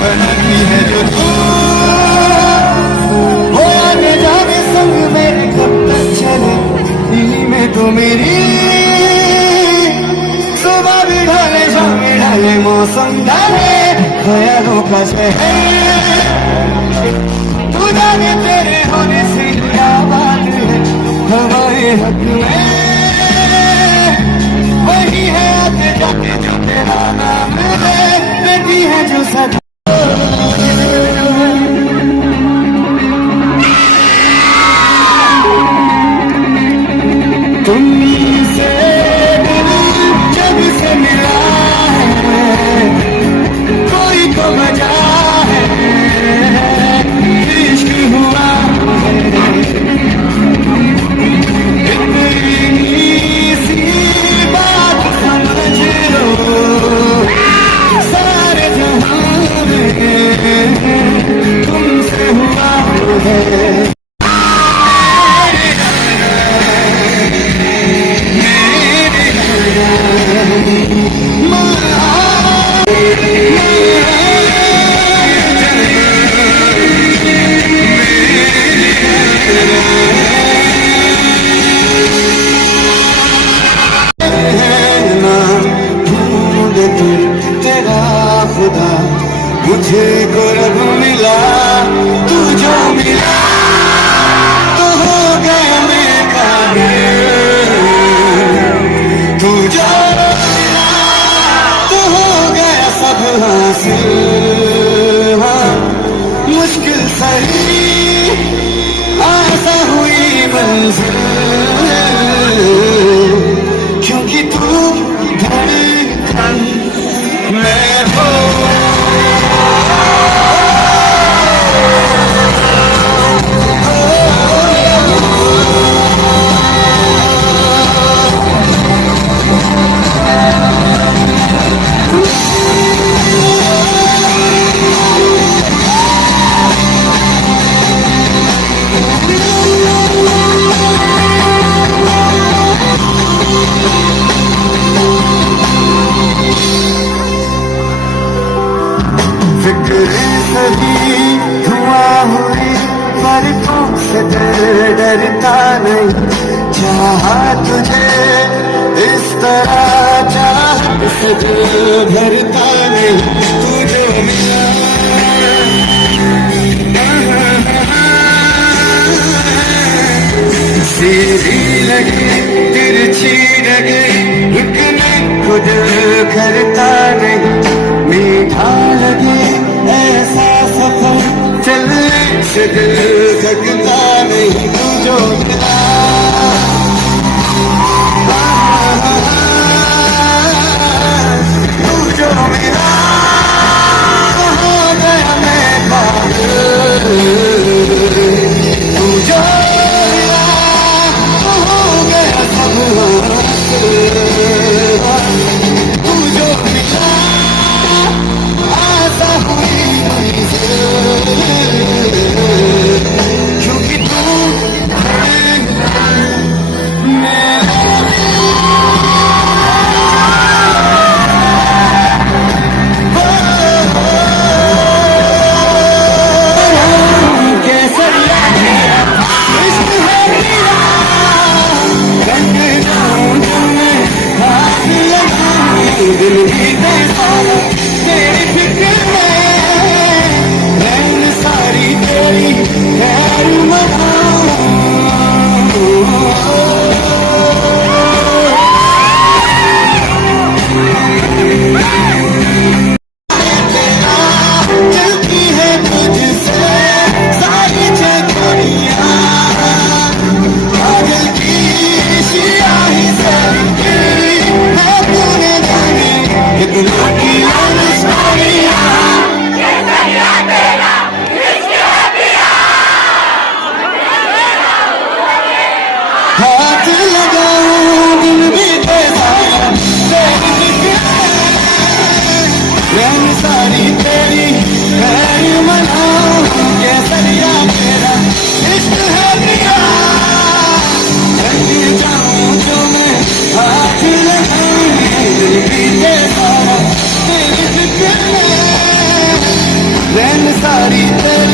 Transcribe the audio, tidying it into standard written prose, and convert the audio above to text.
बनाती है जो तू, वो आगे जाने संग मेरे कब तक चले, इन्हीं में तो मेरी सुबह भी ढले शाम भी ढले मौसम ढले ख्यालों का शहर। तू जाने तेरे होने से क्या बात है हमारे हक में, वही है आते जाते जो तेरा नाम है, बेटी है जो सदा तुमसे जब से मिला है, कोई तो वजह है इश्क हुआ है, इतनी सी बात समझ लो सारे जहां में तुमसे हुआ है। तेरा खुदा मुझे को रब मिला, तू जो मिला तो हो गया मैं काबिल, तू जो मिला तो हो गया सब हासिल। हाँ मुश्किल सही आसा हुई मंजिल, क्योंकि तू धड़कन मैं हो। फिक्रें सभी धुआं हुई पर तुमसे डरता नहीं, चाहा तुझे इस तरह चाहत से भरता नहीं, तू जो मिला सीधी लगे तिरछी लगे रुकने को दिल करता नहीं, मीठा लगे ऐसा सफर चलने से दिल थकता नहीं, तू जो मिला तू जो मिला हो गया मैं पागल, तू जो मिला हो गया सब हासिल, तू जो मिला सारी तेरी